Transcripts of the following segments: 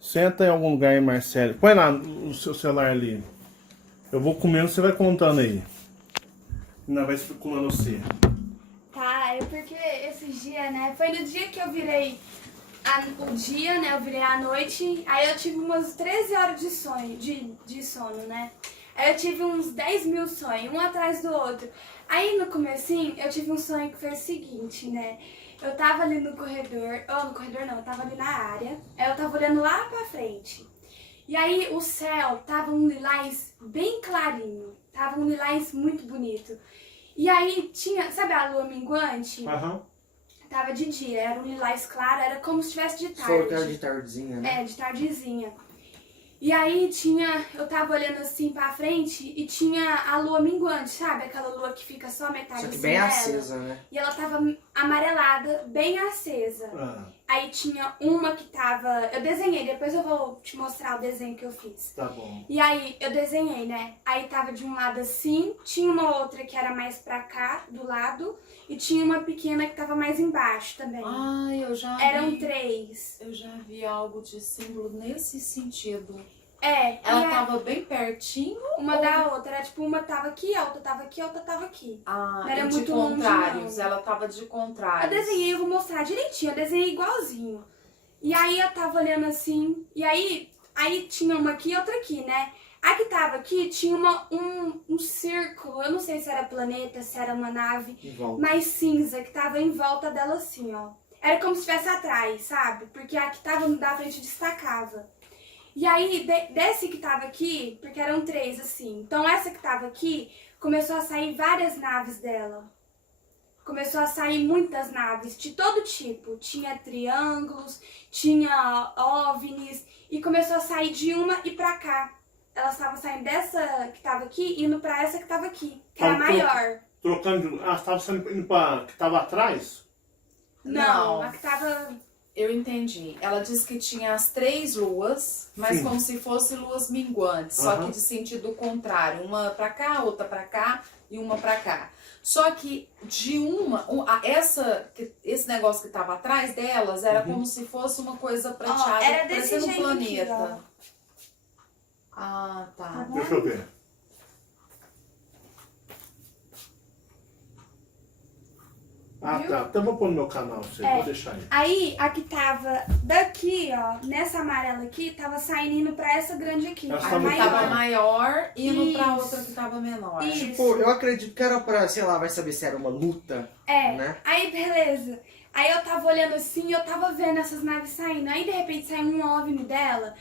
Senta em algum lugar aí, Marcelo. Põe lá o seu celular ali. Eu vou comendo, você vai contando aí. Ainda vai especulando você. Tá, é porque esses dias, né? Foi no dia que eu virei o dia, né? Eu virei a noite. Aí eu tive umas 13 horas de sonho, de sono, né? Aí eu tive uns 10 mil sonhos, um atrás do outro. Aí no comecinho eu tive um sonho que foi o seguinte, né? Eu tava ali no corredor, no corredor não, eu tava ali na área. Aí eu tava olhando lá pra frente. E aí o céu tava um lilás bem clarinho, tava um lilás muito bonito. E aí tinha, sabe a lua minguante? Aham. Tava de dia, era um lilás claro, era como se estivesse de tarde. Falou que era de tardezinha, né? É, de tardezinha. E aí eu tava olhando assim pra frente e tinha a lua minguante, sabe? Aquela lua que fica só metade Só que assim bem dela. acesa, né? E ela tava amarelada, bem acesa. Ah, Aí tinha uma que tava... Eu desenhei, depois eu vou te mostrar o desenho que eu fiz. tá bom. E aí eu desenhei, né? Aí tava de um lado assim, tinha uma outra que era mais pra cá, do lado, e tinha uma pequena que tava mais embaixo também. Ai, eu já Eram vi. 3. Eu já vi algo de símbolo nesse sentido. É, Ela e tava bem pertinho? uma ou- da outra, era tipo, uma tava aqui, a outra tava aqui, a outra tava aqui. Ah, Não era e de muito longe, contrários. não. Ela tava de Eu contrários. desenhei, eu vou mostrar direitinho, eu desenhei igualzinho. E aí eu tava olhando assim, e aí tinha uma aqui e outra aqui, né? A que tava aqui tinha um círculo, eu não sei se era planeta, se era uma nave, Em volta. mais cinza, que tava em volta dela assim, ó. Era como se estivesse atrás, sabe? Porque a que tava da frente destacava. E aí, desse que tava aqui, porque eram 3 assim, então essa que tava aqui, começou a sair várias naves dela. Começou a sair muitas naves de todo tipo. Tinha triângulos, tinha OVNIs, e começou a sair de uma e pra cá. Elas estavam saindo dessa que tava aqui, indo pra essa que tava aqui, que era maior. Trocando de... Ah, você tava saindo indo pra... que tava atrás? Não, a que tava... Eu entendi. Ela disse que tinha as 3 luas, mas Sim. como se fossem luas minguantes, só Aham. que de sentido contrário. Uma pra cá, outra pra cá e uma pra cá. Só que de esse negócio que tava atrás delas era como se fosse uma coisa prateada, era desse parecendo um jeito aqui, planeta. Ah, tá. Tá bom? Deixa eu ver. Ah, Viu? tá. Então eu vou pôr no meu canal, você. É. Vou deixar aí. Aí, a que tava daqui, ó, nessa amarela aqui, tava saindo indo pra essa grande aqui, Essa a tá muito Tava maior. maior indo pra Isso. outra que tava menor. Isso. Tipo, eu acredito que era pra, sei lá, vai saber se era uma luta, É, né? aí beleza. Aí eu tava olhando assim, eu tava vendo essas naves saindo. Aí de repente saiu um OVNI dela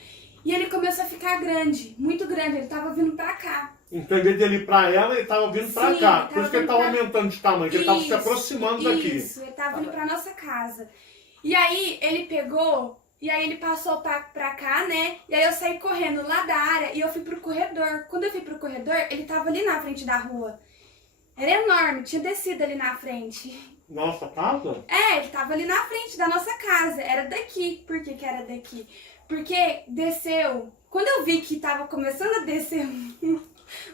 e ele começou a ficar grande, muito grande. Ele tava vindo pra cá. Então, em vez de ele ir pra ela, ele tava vindo pra Sim, cá. ele Por isso tava que ele vindo tava pra- aumentando de tamanho, que ele tava se Isso, aproximando daqui. Isso, ele tava vindo pra nossa casa. E aí ele pegou, e aí ele passou pra cá, né? E aí eu saí correndo lá da área e eu fui pro corredor. Quando eu fui pro corredor, ele tava ali na frente da rua. Era enorme, tinha descido ali na frente. Nossa casa? É, ele tava ali na frente da nossa casa. Era daqui. Por que que era daqui? Porque desceu. Quando eu vi que tava começando a descer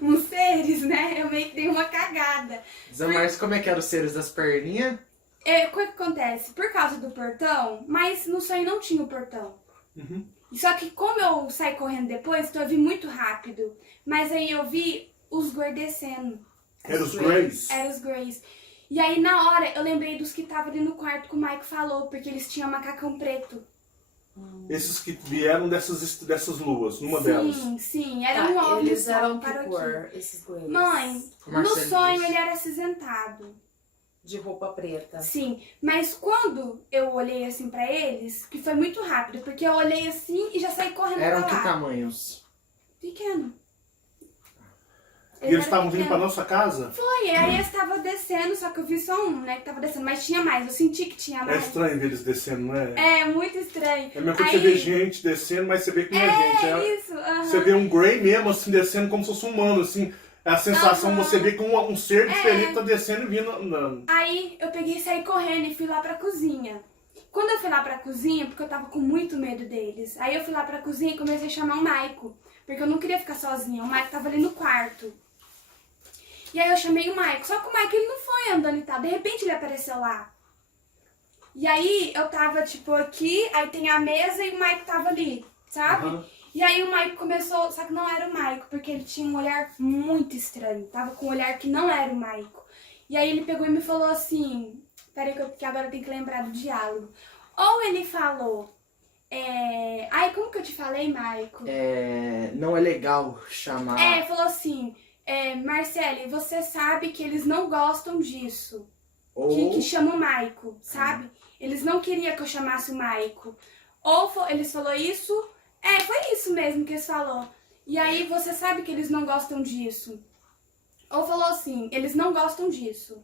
uns seres, né? Eu meio que dei uma cagada. Mas como é que eram os seres das perninhas? O que acontece? Por causa do portão, mas no sonho não tinha o portão. Uhum. Só que como eu saí correndo depois, então eu vi muito rápido. Mas aí eu vi os Grey descendo. Era os Greys? Eram os Greys. E aí na hora eu lembrei dos que estavam ali no quarto que o Mike falou, porque eles tinham macacão preto. Esses que vieram dessas luas, uma delas. Sim, sim, era Tá, um OVNI eles só, eram que parou aqui. cor, esses greys? Mãe, O no Marcelo sonho disse. ele era acinzentado. De roupa preta. Sim, mas quando eu olhei assim pra eles, que foi muito rápido, porque eu olhei assim e já saí correndo Eram pra que lá. tamanhos? Pequeno. E eles eram estavam vindo pra pequenos. nossa casa? Foi, aí eles estavam descendo, só que eu vi só um, né, que tava descendo, mas tinha mais, eu senti que tinha É mais. estranho ver eles descendo, não é? É, muito estranho. É mesmo que Aí- você vê gente descendo, mas você vê que não é gente. É, isso, aham. Você vê um Grey mesmo, assim, descendo como se fosse um humano, assim. É a sensação, Aham. você vê que um ser diferente É. tá descendo e vindo andando. Aí eu peguei e saí correndo e fui lá pra cozinha. Quando eu fui lá pra cozinha, porque eu tava com muito medo deles, aí eu fui lá pra cozinha e comecei a chamar o Maico, porque eu não queria ficar sozinha, o Maico tava ali no quarto. E aí eu chamei o Maico, só que o Maico ele não foi andando e tal, de repente ele apareceu lá. E aí eu tava tipo aqui, aí tem a mesa e o Maico tava ali, sabe? Aham. E aí o Maico começou, só que não era o Maico, porque ele tinha um olhar muito estranho, tava com um olhar que não era o Maico. E aí ele pegou e me falou assim, peraí que agora eu tenho que lembrar do diálogo. Ou ele falou, ai, como que eu te falei, Maico? Não é legal chamar... Falou assim, Marcele, você sabe que eles não gostam disso, Ou... que chama o Maico, sabe? Eles não queriam que eu chamasse o Maico. Eles falou isso, foi isso mesmo que eles falou. E aí você sabe que eles não gostam disso. Ou falou assim, eles não gostam disso,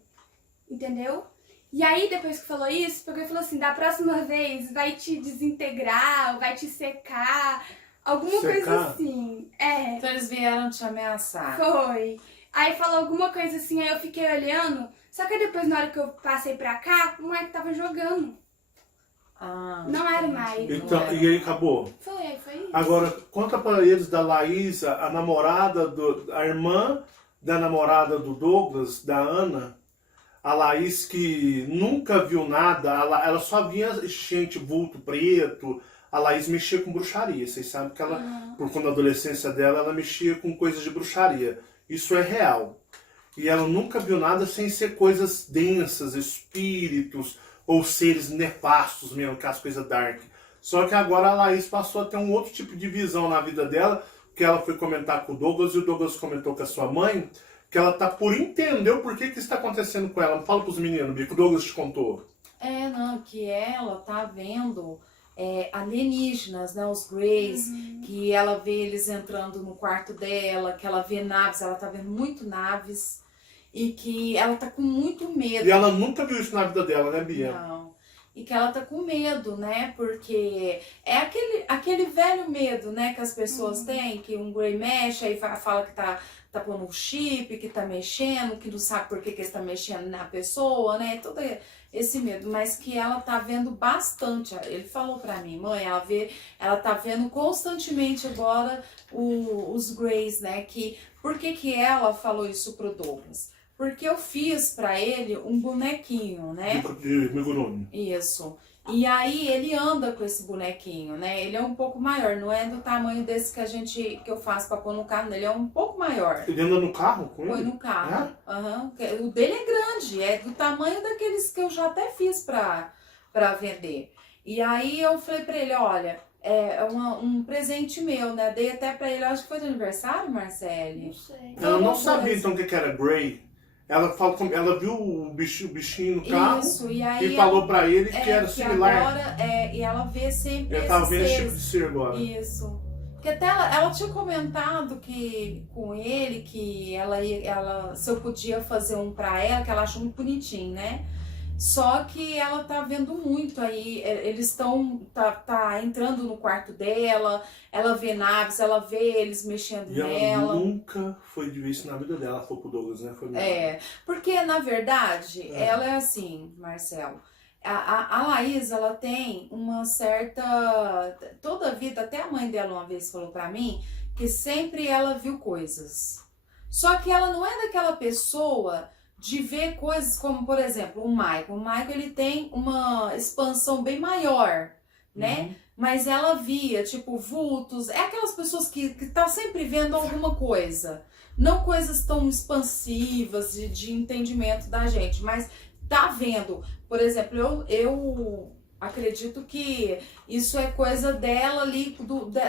entendeu? E aí depois que falou isso, pegou e falou assim, da próxima vez vai te desintegrar, vai te secar, alguma coisa assim. Então eles vieram te ameaçar. Foi. Aí falou alguma coisa assim, aí eu fiquei olhando, só que depois na hora que eu passei pra cá, o Mike tava jogando. Não era o Mike. Então, e aí acabou? Foi isso. Agora, conta para eles da Laísa, a namorada, a irmã da namorada do Douglas, da Ana, a Laís que nunca viu nada, ela só via gente, vulto preto. A Laís mexia com bruxaria, vocês sabem que ela, por conta da adolescência dela, ela mexia com coisas de bruxaria. Isso é real. E ela nunca viu nada sem ser coisas densas, espíritos, ou seres nefastos mesmo, que é as coisas dark. Só que agora a Laís passou a ter um outro tipo de visão na vida dela, que ela foi comentar com o Douglas, e o Douglas comentou com a sua mãe, que ela tá por entender o porquê que isso está acontecendo com ela. Fala pros meninos, Bico, o Douglas te contou. Que ela tá vendo alienígenas, né, os Greys, que ela vê eles entrando no quarto dela, que ela vê naves, ela tá vendo muito naves, e que ela tá com muito medo. E ela nunca viu isso na vida dela, né, Bia? Não. E que ela tá com medo, né? Porque é aquele velho medo, né? Que as pessoas têm, que um Grey mexe, aí fala que tá pondo um chip, que tá mexendo, que não sabe por que está mexendo na pessoa, né? Todo esse medo, mas que ela tá vendo bastante. Ele falou pra mim, mãe, ela tá vendo constantemente agora os Greys, né? Por que ela falou isso pro Douglas? Porque eu fiz pra ele um bonequinho, né? De Megurumi. Isso. E aí ele anda com esse bonequinho, né? Ele é um pouco maior, não é do tamanho desse que eu faço pra pôr no carro, ele é um pouco maior. Ele anda no carro com ele? Põe no carro. O dele é grande, é do tamanho daqueles que eu já até fiz pra vender. E aí eu falei pra ele, olha, é um presente meu, né? Dei até pra ele, acho que foi de aniversário, Marcele? Não sei. Ela não sabia então o que era Grey. Ela viu o bichinho no carro. Isso, e aí falou pra ele que era similar. Agora, e ela vê sempre Ela tava vendo esse tipo seres. de ser agora. Isso. Porque até ela tinha comentado com ele que se eu podia fazer um pra ela, que ela achou muito bonitinho, né? Só que ela tá vendo muito aí, eles estão, tá entrando no quarto dela, ela vê naves, ela vê eles mexendo E nela. ela nunca foi de ver isso na vida dela, ela foi pro Douglas, né? Foi Porque na verdade, ela é assim, Marcelo, a Laís, ela tem uma certa, toda a vida, até a mãe dela uma vez falou pra mim, que sempre ela viu coisas. Só que ela não é daquela pessoa de ver coisas como, por exemplo, o Michael. O Michael, ele tem uma expansão bem maior, né? Mas ela via, tipo, vultos. É aquelas pessoas que tá sempre vendo alguma coisa. Não coisas tão expansivas de entendimento da gente, mas tá vendo. Por exemplo, eu acredito que isso é coisa dela ali,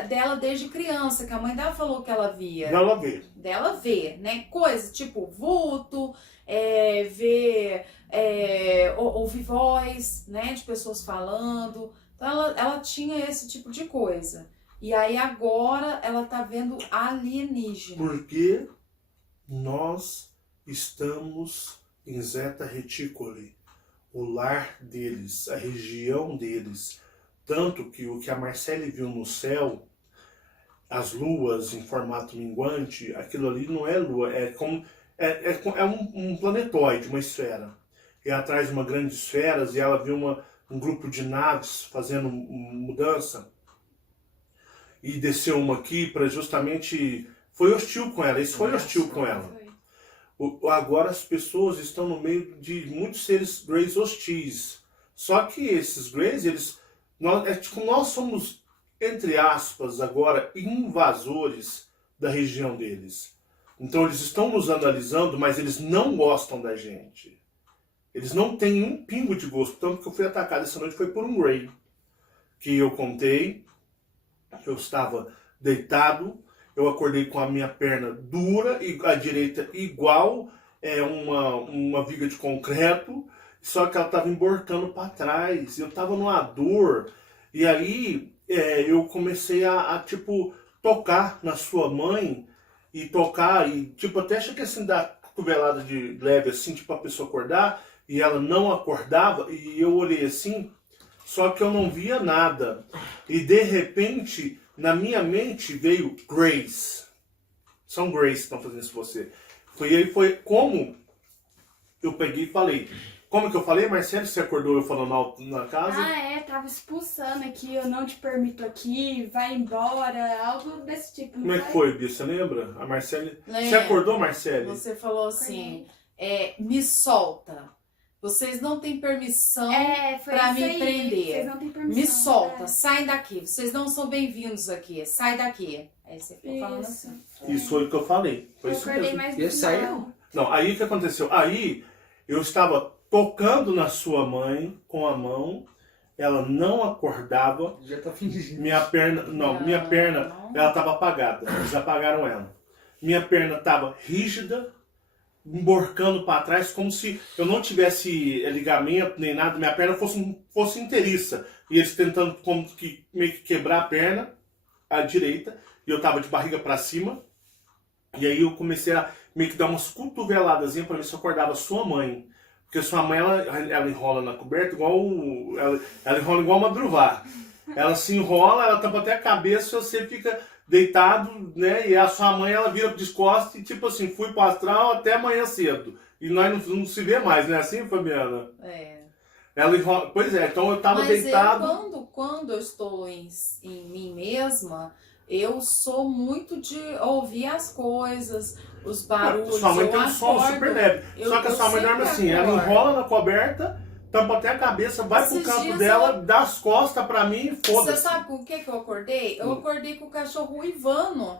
dela desde criança, que a mãe dela falou que ela via. Dela vê, né? Coisas tipo vulto, ouvir voz, né? De pessoas falando. Então ela tinha esse tipo de coisa. E aí agora ela tá vendo alienígena. Porque nós estamos em Zeta Reticuli, o lar deles, a região deles. Tanto que o que a Marcele viu no céu, as luas em formato minguante, aquilo ali não é lua, é um planetóide, uma esfera. E atrás de uma grande esfera, e ela viu um grupo de naves fazendo mudança. E desceu uma aqui para justamente... Foi hostil com ela, isso foi hostil com ela. Agora as pessoas estão no meio de muitos seres Greys hostis. Só que esses Greys, nós somos entre aspas, agora, invasores da região deles. Então eles estão nos analisando, mas eles não gostam da gente. Eles não têm um pingo de gosto. Tanto que eu fui atacado essa noite foi por um Grey. Que eu contei, eu estava deitado, eu acordei com a minha perna dura, e a direita igual uma viga de concreto, só que ela estava emborcando para trás. Eu estava numa dor. E aí eu comecei tipo, tocar na sua mãe, e tocar, e tipo, até achei que assim, dar cotovelada de leve, assim, tipo, a pessoa acordar, e ela não acordava, e eu olhei assim, só que eu não via nada. E de repente, na minha mente veio Grace. São Grace que estão fazendo isso com você. Foi como eu peguei e falei. Como que eu falei, Marcelo? Você acordou eu falando na casa? Tava expulsando aqui, eu não te permito aqui, vai embora, algo desse tipo. Como é que foi, Bia? Você lembra? A Marcele. Lembro. Você acordou, Marcele? Você falou assim, me solta. Vocês não têm permissão foi pra isso me aí, prender. Vocês não têm permissão. Me solta, sai daqui. Vocês não são bem-vindos aqui. Sai daqui. Aí você ficou falando Isso. assim. Isso foi o que eu falei. Foi Eu isso acordei mesmo. mais E no saiu? final. Não, aí o que aconteceu? Aí eu estava tocando na sua mãe com a mão, ela não acordava, Já tá fingindo. minha perna, minha perna, ela estava apagada, eles apagaram ela. Minha perna estava rígida, emborcando para trás, como se eu não tivesse ligamento nem nada, minha perna fosse inteiriça. E eles tentando como que meio que quebrar a perna, a direita, e eu estava de barriga para cima. E aí eu comecei a meio que dar umas cotoveladas para ver se eu acordava sua mãe. Porque sua mãe, ela enrola na coberta ela enrola igual uma druvá. Ela se enrola, ela tampa até a cabeça, você fica deitado, né? E a sua mãe, ela vira de costas e tipo assim, fui pro astral até amanhã cedo. E nós não se vê mais, né? Assim, Fabiana? Ela enrola, pois é, então eu tava deitado. Quando eu estou em mim mesma, eu sou muito de ouvir as coisas, os barulhos. Sua mãe eu tem um sono acordo, super leve. Só que a sua mãe dorme assim, ela enrola na coberta, tampa até a cabeça, vai pro Esses canto dias dela, dá as costas pra mim e Você foda-se. sabe com o que eu acordei? Eu acordei com o cachorro uivando,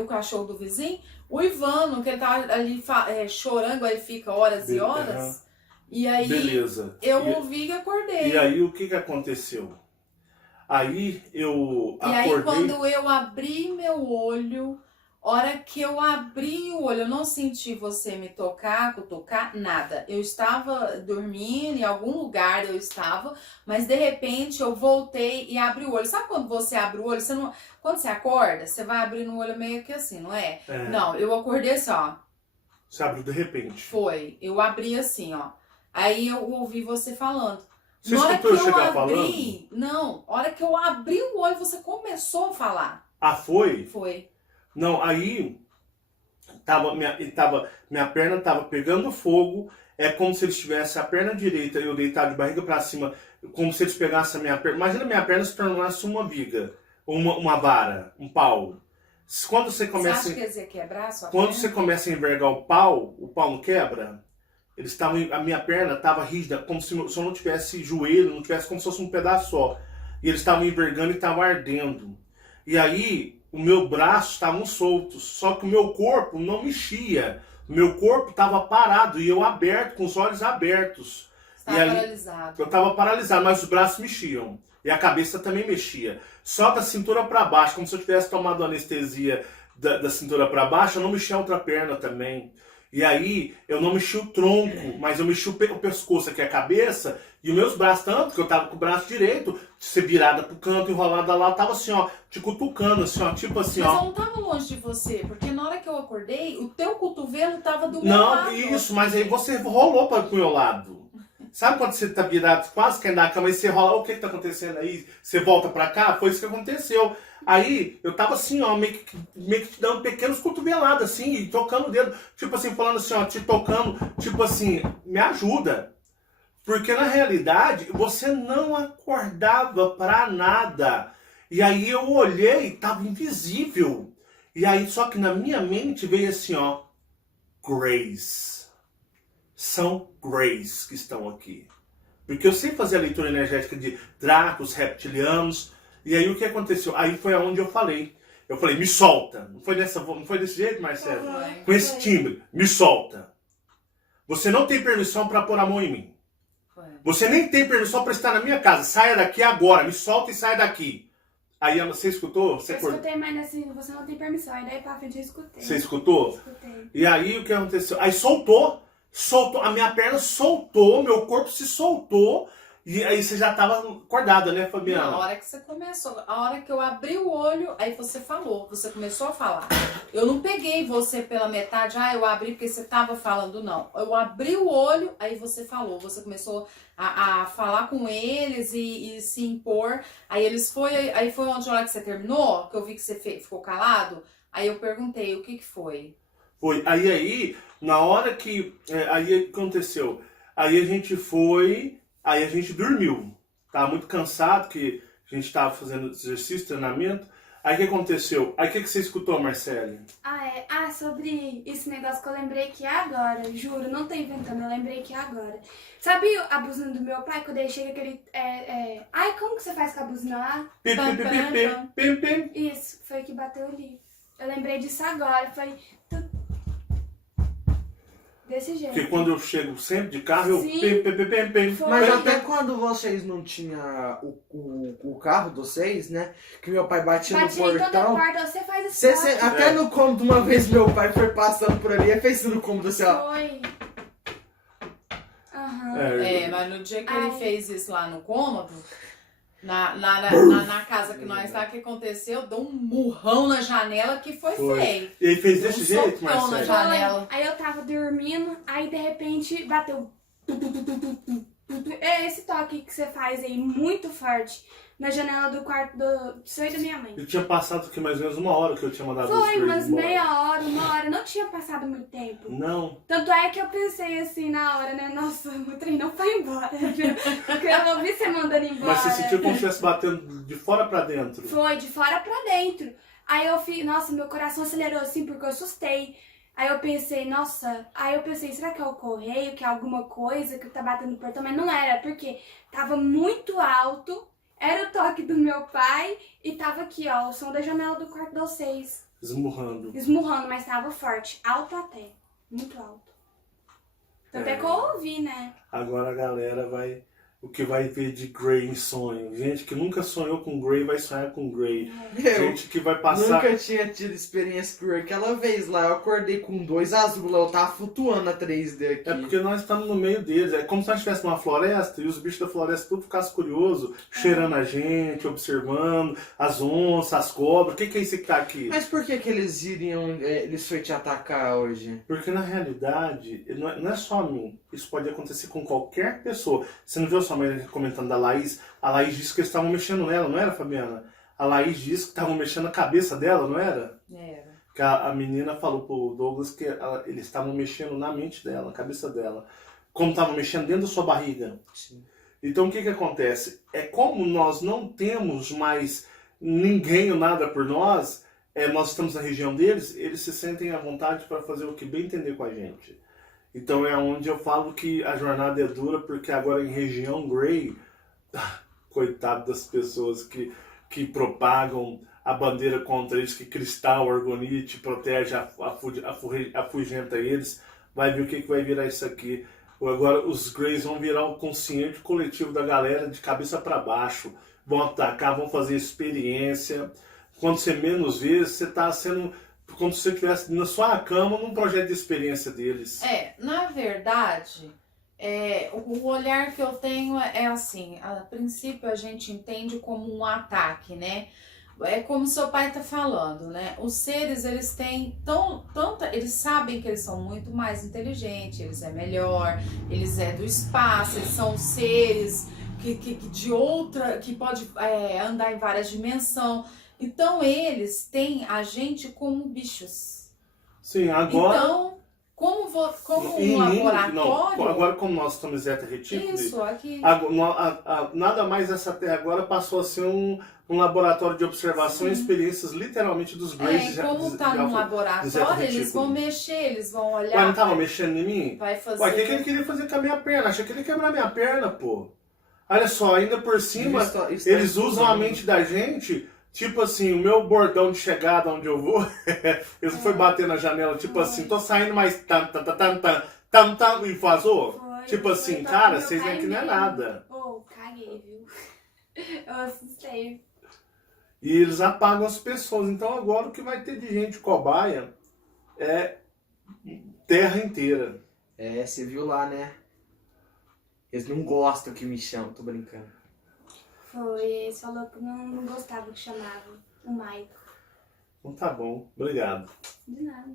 o cachorro do vizinho, uivando, que ele tava ali chorando, aí fica horas e horas. E aí Beleza. eu ouvi e acordei. E aí o que aconteceu? Aí eu E aí acordei. quando eu abri meu olho, hora que eu abri o olho, eu não senti você me tocar, cutucar, nada. Eu estava dormindo, em algum lugar eu estava, mas de repente eu voltei e abri o olho. Sabe quando você abre o olho, você não... Quando você acorda, você vai abrindo o olho meio que assim, não é? Não, eu acordei assim, ó. Você abriu de repente. Foi, eu abri assim, ó. Aí eu ouvi você falando. Você Na hora escutou que eu eu chegar abri, falando? não, na hora que eu abri o olho, você começou a falar. Ah, foi? Foi. Não, aí minha perna tava pegando fogo. É como se eles tivessem a perna direita, eu deitado de barriga pra cima, como se eles pegassem a minha perna. Imagina a minha perna se tornasse uma viga, uma vara, um pau. Quando você começa, Você acha que eles iam quebrar a sua quando perna? você começa a envergar o pau não quebra. A minha perna estava rígida, como se eu não tivesse joelho, não tivesse como se fosse um pedaço só. E eles estavam envergando e estavam ardendo. E aí, o meu braço estavam soltos, só que o meu corpo não mexia. O meu corpo estava parado e eu aberto, com os olhos abertos. Você estava paralisado. Eu estava paralisado, mas os braços mexiam. E a cabeça também mexia. Só da cintura para baixo, como se eu tivesse tomado anestesia da cintura para baixo, eu não mexia a outra perna também. E aí, eu não mexi o tronco, mas eu mexi o pescoço, aqui a cabeça, e os meus braços, tanto que eu tava com o braço direito, ser virada pro canto, enrolada lá, tava assim, ó, te cutucando, assim, ó, tipo assim, Mas ó. eu não tava longe de você, porque na hora que eu acordei, o teu cotovelo tava do meu lado. Não, isso, mas aí você rolou para o meu lado. Sabe quando você tá virado, quase caindo na cama, e você rola, o que tá acontecendo aí? Você volta pra cá? Foi isso que aconteceu. Aí, eu tava assim, ó, meio que te dando pequenos cotoveladas, assim, e tocando o dedo. Tipo assim, falando assim, ó, te tocando, tipo assim, me ajuda. Porque na realidade, você não acordava pra nada. E aí eu olhei, tava invisível. E aí, só que na minha mente veio assim, ó, Grace. São Greys que estão aqui. Porque eu sei fazer a leitura energética de Dracos, reptilianos. E aí o que aconteceu? Aí foi aonde eu falei. Eu falei, me solta. Não foi desse jeito, Marcelo? Foi. Com esse timbre, me solta. Você não tem permissão para pôr a mão em mim. Foi. Você nem tem permissão para estar na minha casa. Saia daqui agora, me solta e saia daqui. Aí você escutou? Você Eu escutei, mas assim, você não tem permissão. Aí daí pra frente eu escutei. Você escutou? Escutei. E aí o que aconteceu? Aí soltou, a minha perna soltou, meu corpo se soltou. E aí você já tava acordada, né, Fabiana? Na hora que você começou, a hora que eu abri o olho, aí você falou, você começou a falar. Eu não peguei você pela metade, eu abri porque você tava falando, não. Eu abri o olho, aí você falou, você começou a falar com eles e se impor. Aí foi onde a hora que você terminou, que eu vi que você ficou calado. Aí eu perguntei, o que foi? Foi. Aí, na hora que. Aí aconteceu. Aí a gente foi. Aí a gente dormiu. Tava muito cansado, que a gente tava fazendo exercício, treinamento. Aí o que aconteceu? Aí o que você escutou, Marcele? Sobre esse negócio que eu lembrei que é agora. Juro, não tô inventando, eu lembrei que é agora. Sabe a buzina do meu pai, quando ele chega aquele. Como que você faz com a buzina lá? Pim, pim, pim, pim, pim, pim, pim. Isso, foi que bateu ali. Eu lembrei disso agora, foi. Desse jeito. Porque quando eu chego sempre de carro, eu Sim. pim, pim, pim, pim, pim. Foi. Mas até quando vocês não tinham o carro de vocês, né? Que meu pai batia no Batia em todo portão. quarto, você faz esse toque. Até no cômodo, uma vez meu pai foi passando por ali e fez isso no cômodo assim, ó. Foi. Aham. Mas no dia que ele fez isso lá no cômodo, na casa que nós estávamos, o que aconteceu? Deu um murrão na janela que foi feio. E ele fez Deu desse um jeito, socão na Marcelo? janela. Aí eu tava dormindo, aí de repente bateu. É esse toque que você faz aí, muito forte, na janela do quarto do seu e da minha mãe. Ele tinha passado aqui mais ou menos 1 hora que eu tinha mandado os Foi Grays umas embora. meia hora, 1 hora, não tinha passado muito tempo. Não. Tanto é que eu pensei assim na hora, né? Nossa, o trem não foi embora. Porque eu não vi você mandando embora. Mas você sentiu como se estivesse batendo de fora pra dentro? Foi, de fora pra dentro. Aí eu fiz, nossa, meu coração acelerou assim porque eu assustei. Aí eu pensei, será que é o correio, que é alguma coisa que tá batendo no portão? Mas não era, porque tava muito alto, era o toque do meu pai e tava aqui, ó, o som da janela do quarto de vocês. Esmurrando, mas tava forte, alto até, muito alto. Tanto é que eu ouvi, né? Agora a galera vai... O que vai ver de Grey em sonho. Gente que nunca sonhou com Grey vai sonhar com Grey. Gente que vai passar... Nunca tinha tido experiência com aquela vez lá. Eu acordei com 2 azuis lá, eu tava flutuando a 3D aqui. É porque nós estamos no meio deles. É como se nós estivéssemos numa floresta e os bichos da floresta tudo ficassem curiosos, cheirando a gente, observando as onças, as cobras. O que é isso que tá aqui? Mas por que eles foram te atacar hoje? Porque na realidade, não é só a mim. Isso pode acontecer com qualquer pessoa. Você não viu sua mãe comentando da Laís? A Laís disse que eles estavam mexendo nela, não era, Fabiana? A Laís disse que estavam mexendo na cabeça dela, não era? Era. Que a menina falou pro Douglas que eles estavam mexendo na mente dela, na cabeça dela. Como estavam mexendo dentro da sua barriga. Sim. Então o que acontece? É como nós não temos mais ninguém ou nada por nós, nós estamos na região deles, eles se sentem à vontade para fazer o que bem entender com a gente. Então é onde eu falo que a jornada é dura, porque agora em região Grey, coitado das pessoas que propagam a bandeira contra eles, que cristal, argonite, protege, afugenta eles, vai ver o que vai virar isso aqui. Agora os Greys vão virar o consciente coletivo da galera de cabeça para baixo, vão atacar, vão fazer experiência. Quando você menos vê, você está sendo... como se você estivesse na sua cama num projeto de experiência deles. Na verdade, o olhar que eu tenho é assim, a princípio a gente entende como um ataque, né? É como seu pai tá falando, né? Os seres, eles têm eles sabem que eles são muito mais inteligentes, eles é melhor, eles é do espaço, eles são seres que pode andar em várias dimensões. Então eles têm a gente como bichos. Sim, agora... Então, como um laboratório... Agora como nós estamos zeta retículo... Isso, aqui... Nada mais essa Terra agora passou a ser um laboratório de observação e experiências literalmente dos Greys. Como tá num laboratório, eles vão mexer, eles vão olhar... Mas não tava mexendo em mim? Vai fazer... Ué, o que ele queria fazer com a minha perna? Achei que ele ia quebrar minha perna, pô. Olha só, ainda por cima, Isso tá eles usam a estudando. mente da gente, tipo assim, o meu bordão de chegada onde eu vou, eles foi bater na janela, tipo assim, tô saindo mais e vazou. Foi, Tipo assim, foi top, cara, meu vocês pai veem que não é mesmo. nada. Oh, caguei, viu? Eu assustei. E eles apagam as pessoas. Então agora o que vai ter de gente cobaia é terra inteira. É, você viu lá, né? Eles não gostam que me chamam, tô brincando. Foi, eles falaram que não gostava que chamava o Maico. Então tá bom, obrigado. De nada.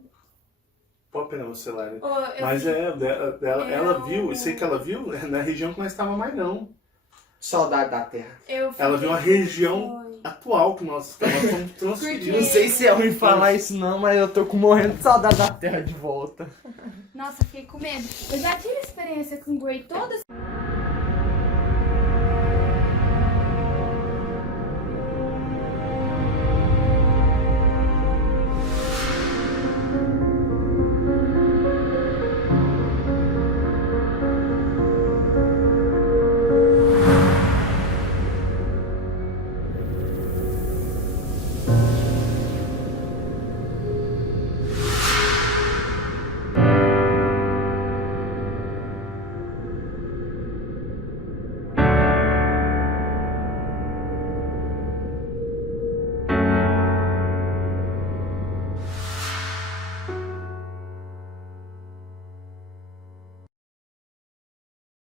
Pode pegar meu celular. Né? Oh, eu Mas vi- ela viu, isso aí que ela viu, na região que nós estávamos mais não. Saudade da terra. ela viu a região atual que nós estamos Não transferindo. sei se é ruim falar isso não, mas eu tô morrendo de saudade da terra de volta. Nossa, fiquei com medo. Eu já tive experiência com Grey todas.